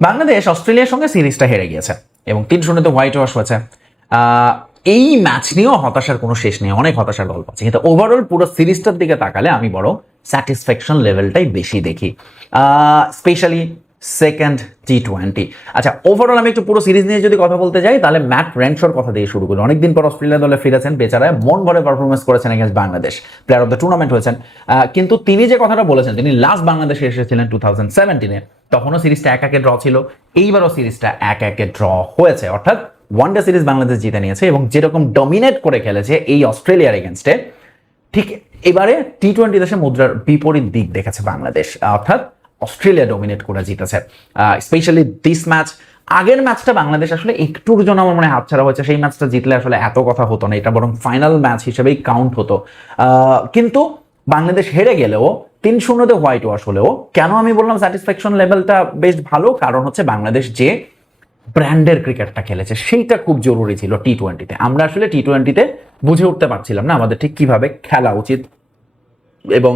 বাংলাদেশ অস্ট্রেলিয়ার সঙ্গে সিরিজটা হেরে গিয়েছে এবং 3-0 হোয়াইট ওয়াশ হয়েছে। এই ম্যাচ নিয়েও হতাশার কোনো শেষ নেই, অনেক হতাশার গল্প আছে, কিন্তু ওভারঅল পুরো সিরিজটার দিকে তাকালে আমি বরং স্যাটিসফ্যাকশন লেভেলটাই বেশি দেখি, স্পেশালি সেকেন্ড T20। আচ্ছা, ওভারঅল আমি একটু পুরো সিরিজ নিয়ে যদি কথা বলতে যাই তাহলে ম্যাট রেনশোর কথা দিয়ে শুরু করি। অনেকদিন পর অস্ট্রেলিয়া দলে ফিরেছেন, বেচারা মন ভরে পারফরমেন্স করেছেন against Bangladesh, player of the tournament হয়েছেন। কিন্তু তিনি যে কথাটা বলেছেন, তিনি লাস্ট বাংলাদেশে এসেছিলেন 2017-এ, তখনও সিরিজটা 1-1 ড্র ছিল, এইবারও সিরিজটা 1-1 ড্র হয়েছে, অর্থাৎ ওয়ানডে সিরিজ বাংলাদেশ জিতে নিয়েছে এবং যেরকম ডমিনেট করে খেলেছে এই অস্ট্রেলিয়ার এগেনস্টে, ঠিক এবারে T20 দেশে মুদ্রার বিপরীত দিক দেখেছে বাংলাদেশ, অর্থাৎ অস্ট্রেলিয়া ডমিনেট করে জিতেছে। স্পেশালি দিস ম্যাচ, আগের ম্যাচটা বাংলাদেশ আসলে একটুর জন্য আমার মনে হাতছাড়া হয়েছে, সেই ম্যাচটা জিতলে আসলে এত কথা হতো না, এটা বরং ফাইনাল ম্যাচ হিসেবেই কাউন্ট হতো। কিন্তু বাংলাদেশ হেরে গেলেও 3-0 হোয়াইট ওয়াশ হলেও কেন আমি বললাম স্যাটিসফ্যাকশন লেভেলটা বেশ ভালো, কারণ হচ্ছে বাংলাদেশ যে ব্র্যান্ডের ক্রিকেটটা খেলেছে সেইটা খুব জরুরি ছিল T20-তে। আমরা আসলে T20-তে বুঝে উঠতে পারছিলাম না আমাদের ঠিক কিভাবে খেলা উচিত, এবং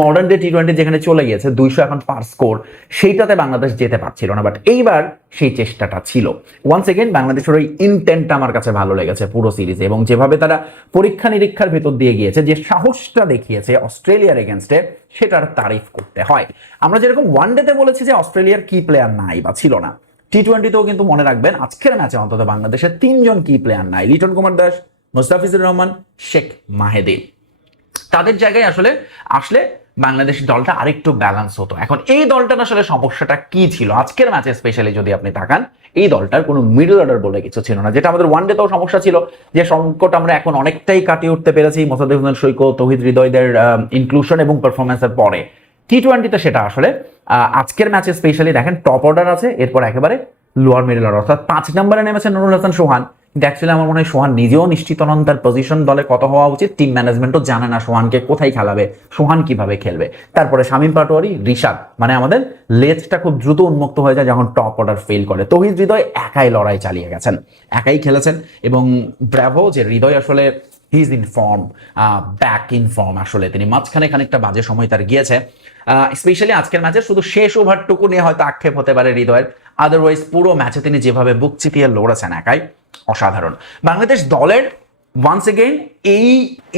মডার্ন ডে T20 যেখানে চলে গিয়েছে 200 এখন পার স্কোর, সেইটাতে বাংলাদেশ যেতে পারছিল না, বাট এইবার সেই চেষ্টাটা ছিল। ওয়ান্স এগেন বাংলাদেশের ওই ইনটেন্টটা আমার কাছে ভালো লেগেছে পুরো সিরিজে, এবং যেভাবে তারা পরীক্ষা নিরীক্ষার ভেতর দিয়ে গিয়েছে, যে সাহসটা দেখিয়েছে অস্ট্রেলিয়ার এগেনস্টে, সেটার তারিফ করতে হয়। আমরা যেরকম ওয়ানডেতে বলেছি যে অস্ট্রেলিয়ার কি প্লেয়ার নাই বা ছিল না, T20-তেও কিন্তু মনে রাখবেন আজকের ম্যাচে অন্তত বাংলাদেশের 3জন কি প্লেয়ার নাই, লিটন কুমার দাস, মুস্তাফিজুর রহমান, শেখ মাহেদী। তাদের জায়গায় আসলে আসলে বাংলাদেশ দলটা আরেকটু ব্যালেন্স হতো। এখন এই দলটার আসলে সমস্যাটা কি ছিল আজকের ম্যাচে, স্পেশালি যদি আপনি তাকান, এই দলটার কোনো মিডল অর্ডার বলে কিছু ছিল না, যেটা আমাদের ওয়ানডেতেও সমস্যা ছিল, যে সংকট আমরা এখন অনেকটাই কাটিয়ে উঠতে পেরেছি মোসাদ্দেক হোসেন সৈকত, তৌহিদ হৃদয়দের ইনক্লুশন এবং পারফরমেন্সের পরে। T20-তে সেটা আসলে আজকের ম্যাচে স্পেশালি দেখেন টপ অর্ডার আছে, এরপর একেবারে লোয়ার মিডল অর্ডার, অর্থাৎ 5 নম্বরে নেমেছে নুরুল হাসান সোহান। কিন্তু অ্যাকচুয়ালি আমার মনে হয় সোহান নিজেও নিশ্চিত নন তার পজিশন দলে কত হওয়া উচিত, টিম ম্যানেজমেন্টও জানে না সোহানকে কোথায় খেলাবে, সোহান কিভাবে খেলবে। তারপরে শামীম পাটোয়ারি, রিশাদ, মানে আমাদের লেজটা খুব দ্রুত উন্মুক্ত হয়ে যায় যখন টপ অর্ডার ফেল করে। তৌহিদ হৃদয় একাই লড়াই চালিয়ে গেছেন, একাই খেলেছেন, এবং ব্র্যাভো যে হৃদয় আসলে he is in form, back in form, আসলে তিনি মাঝখানে খানিকটা বাজে সময় তার গিয়েছে, স্পেশালি আজকের ম্যাচে শুধু শেষ ওভারটুকু নিয়ে হয়তো আক্ষেপ হতে পারে হৃদয়ের, আদারওয়াইজ পুরো ম্যাচে তিনি যেভাবে বুক চিপিয়ে লড়েছেন একাই, অসাধারণ। বাংলাদেশ দলের ওয়ান্স এগেইন এই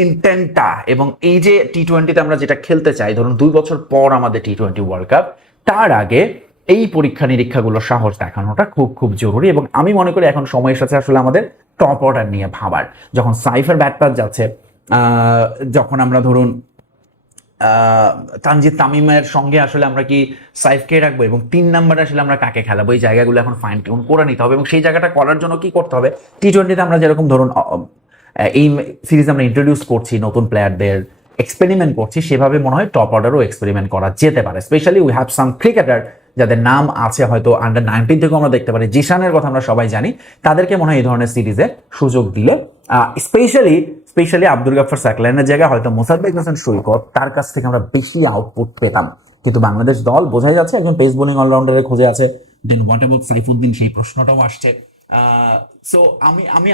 ইন্টেন্টটা এবং এই যে T20-তে আমরা যেটা খেলতে চাই, ধরুন 2 বছর পর আমাদের T20 ওয়ার্ল্ড কাপ, তার আগে এই পরীক্ষা নিরীক্ষাগুলো সাহস দেখানোটা খুব খুব জরুরি, এবং আমি মনে করি এখন সময় এসেছে আসলে আমাদের টপ অর্ডার নিয়ে ভাবার। যখন সাইফের ব্যাট পাস যাচ্ছে, যখন আমরা ধরুন তানজিদ তামিমের সঙ্গে আসলে আমরা কি সাইফকে রাখবো, এবং 3 নম্বরে আসলে আমরা কাকে খেলাবো, এই জায়গাগুলো এখন ফাইন টিউন করে নিতে হবে, এবং সেই জায়গাটা করার জন্য কি করতে হবে, T20-তে আমরা যেরকম ধরুন এই সিরিজ আমরা ইন্ট্রোডিউস করছি নতুন প্লেয়ারদের, এক্সপেরিমেন্ট করছি, সেভাবে মনে হয় টপ অর্ডারও এক্সপেরিমেন্ট করা যেতে পারে। Specially we have some cricketer যাদের নাম আছে হয়তো আন্ডার 19 থেকেও আমরা দেখতে পারি, জিশানের কথা আমরা সবাই জানি, তাদেরকে মনে হয় এই ধরনের সিরিজে সুযোগ দিলে, স্পেশালি আব্দুল গাফফার সাকলাইনের জায়গায় হয়তো মোসাদ্দেক হোসেন সৈকত, তার কাছ থেকে আমরা বেশি আউটপুট পেতাম। কিন্তু বাংলাদেশ দল বোঝাই যাচ্ছে একজন পেস বোলিং অলরাউন্ডারের খোঁজে আছে। দেন হোয়াট অ্যাবাউট সাইফুদ্দিন, সেই প্রশ্নটাও আসছে। সো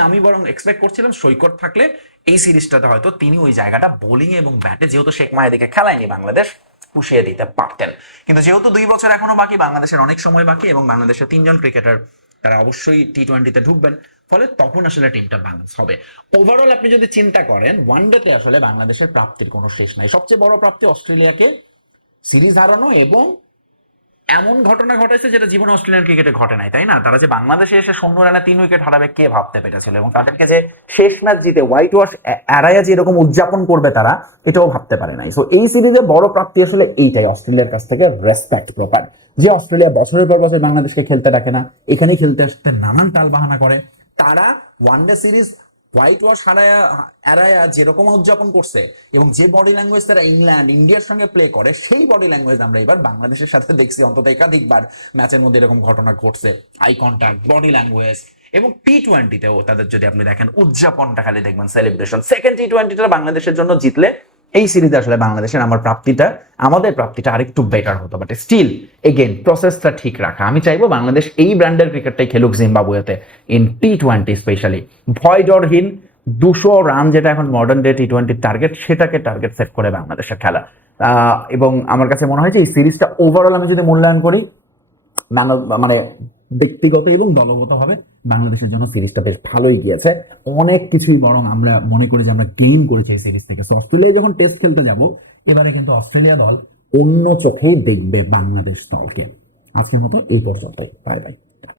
আমি বরং এক্সপেক্ট করছিলাম সৈকত থাকলে এই সিরিজটাতে হয়তো তিনি ওই জায়গাটা বোলিং এবং ব্যাটে, যেহেতু শেখ মাহেদীকে খেলায়নি বাংলাদেশ, পুষিয়ে দিতে পারতেন। কিন্তু যেহেতু 2 বছর এখনো বাকি, বাংলাদেশের অনেক সময় বাকি, এবং বাংলাদেশের 3জন ক্রিকেটার তারা অবশ্যই T20-তে ঢুকবেন, ফলে তখন আসলে টিমটা ব্যালেন্স হবে। ওভারঅল আপনি যদি চিন্তা করেন, ওয়ানডেতে আসলে বাংলাদেশের প্রাপ্তির কোনো শেষ নাই। সবচেয়ে বড় প্রাপ্তি অস্ট্রেলিয়াকে সিরিজ হারানো, এবং এমন ঘটনা ঘটেছে যেটা জীবনে অস্ট্রেলিয়ান ক্রিকেটে ঘটে নাই, তাই না? তারা যে বাংলাদেশে এসে 0 রানে 3 উইকেট হারাবে কে ভাবতে পেরেছিল, এবং তাদেরকে যে শেষ ম্যাচ জিতে হোয়াইট ওয়াশ এড়াইয়া যে এরকম উদযাপন করবে তারা, এটাও ভাবতে পারে নাই। সো এই সিরিজে বড় প্রাপ্তি আসলে এইটাই, অস্ট্রেলিয়ার কাছ থেকে রেসপেক্ট প্রপার, যে অস্ট্রেলিয়া বছরের পর বছর বাংলাদেশকে খেলতে ডাকে না, এখানেই খেলতে আসতে নানান টাল বাহানা করে, তারা ওয়ানডে সিরিজ হোয়াইট ওয়াশ এড়ায়া যেরকম উদযাপন করছে, এবং যে বডি ল্যাঙ্গুয়েজ তারা ইংল্যান্ড ইন্ডিয়ার সঙ্গে প্লে করে, সেই বডি ল্যাঙ্গুয়েজ আমরা এবার বাংলাদেশের সাথে দেখছি অন্তত একাধিকবার ম্যাচের মধ্যে এরকম ঘটনা ঘটছে, আই কন্ট্যাক্ট, বডি ল্যাঙ্গুয়েজ। এবং T20-তেও তাদের যদি আপনি দেখেন উদযাপনটা খালি দেখবেন, সেলিব্রেশন। সেকেন্ড T20-টা বাংলাদেশের জন্য জিতলে এই সিরিজে আসলে বাংলাদেশের আমাদের প্রাপ্তিটা আরেকটু বেটার হতো, বাট স্টিল এগেন প্রসেসটা ঠিক রাখা। আমি চাইবো বাংলাদেশ এই ব্র্যান্ডের ক্রিকেটটাই খেলুক জিম্বাবুয়েতে ইন T20, স্পেশালি ভয় ডরহীন 200 রান, যেটা এখন মডার্ন ডে T20 টার্গেট, সেটাকে টার্গেট সেট করে বাংলাদেশের খেলা। এবং আমার কাছে মনে হয় যে এই সিরিজটা ওভারঅল আমি যদি মূল্যায়ন করি, মানে ব্যক্তিগত এবং দলগতভাবে বাংলাদেশের জন্য সিরিজটা বেশ ভালোই গিয়েছে, অনেক কিছুই বরং আমরা মনে করি যে আমরা গেইন করেছি এই সিরিজ থেকে। অস্ট্রেলিয়া যখন টেস্ট খেলতে যাব এবারে কিন্তু অস্ট্রেলিয়া দল অন্য চোখেই দেখবে বাংলাদেশ দলকে। আজকের মতো এই পর্যন্তই, বাই বাই।